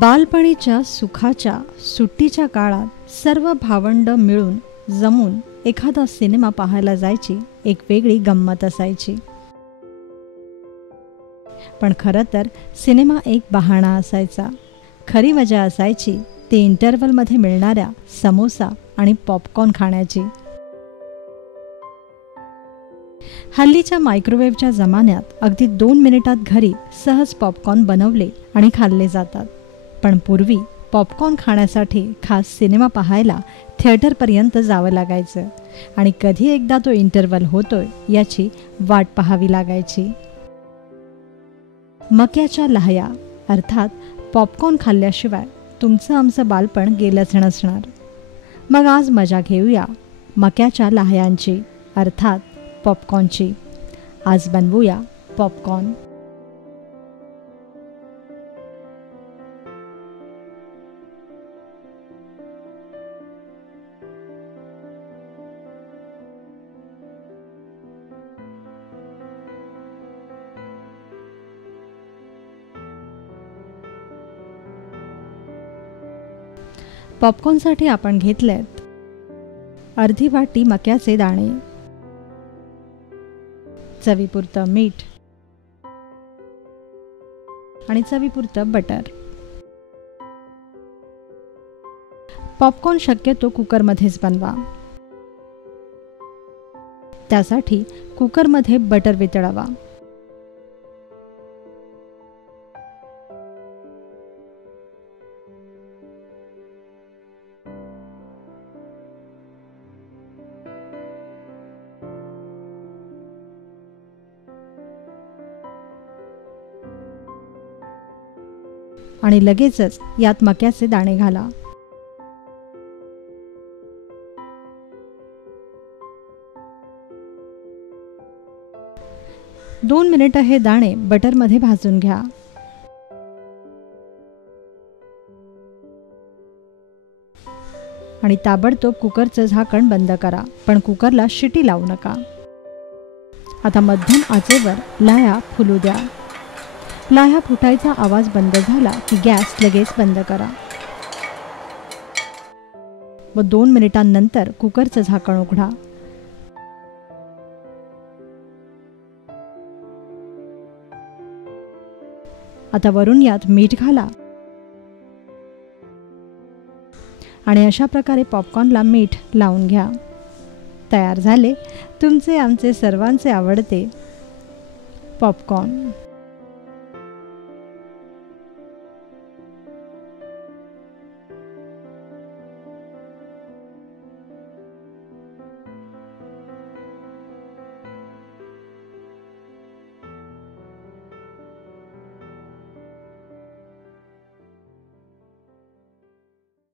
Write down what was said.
बालपणीच्या सुखाच्या सुट्टीच्या काळात सर्व भावंड मिळून जमून एखादा सिनेमा पाहायला जायची एक वेगळी गंमत असायची। पण खरं तर सिनेमा एक बहाणा असायचा। खरी मजा असायची ते इंटरव्हलमध्ये मिळणाऱ्या समोसा आणि पॉपकॉर्न खाण्याची। हल्लीच्या मायक्रोवेव्हच्या जमान्यात अगदी 2 मिनिटात घरी सहज पॉपकॉर्न बनवले आणि खाल्ले जातात, पण पूर्वी पॉपकॉर्न खाण्यासाठी खास सिनेमा पाहायला थिएटरपर्यंत जावं लागायचं आणि कधी एकदा तो इंटरव्हल होतोय याची वाट पाहावी लागायची। मक्याच्या लाह्या अर्थात पॉपकॉर्न खाल्ल्याशिवाय तुमचं आमचं बालपण गेलंच नसणार। मग आज मजा घेऊया मक्याच्या लाह्यांची अर्थात पॉपकॉर्नची। आज बनवूया पॉपकॉर्न। पॉपकॉर्नसाठी आपण घेतलेत अर्धी वाटी मक्याचे दाणे, चवीपुरतं मीठ आणि चवीपुरतं बटर। पॉपकॉर्न शक्यतो कुकरमध्येच बनवा। त्यासाठी कुकरमध्ये बटर वितळवा। आणि लगेचच यात मक्याचे दाणे घाला। दोन मिनिटं हे दाणे बटरमध्ये भाजून घ्या। आणि ताबडतोब कुकरचं झाकण बंद करा, पण कुकरला शिटी लावू नका। आता मध्यम आचेवर लाह्या फुलू द्या। लाह्या फुटायचा आवाज बंद झाला की गॅस लगेच बंद करा व 2 मिनिटांनंतर कुकरचं झाकण उघडा। आता वरून यात मीठ घाला आणि अशा प्रकारे पॉपकॉर्नला मीठ लावून घ्या। तयार झाले तुमचे आमचे सर्वांचे आवडते पॉपकॉर्न।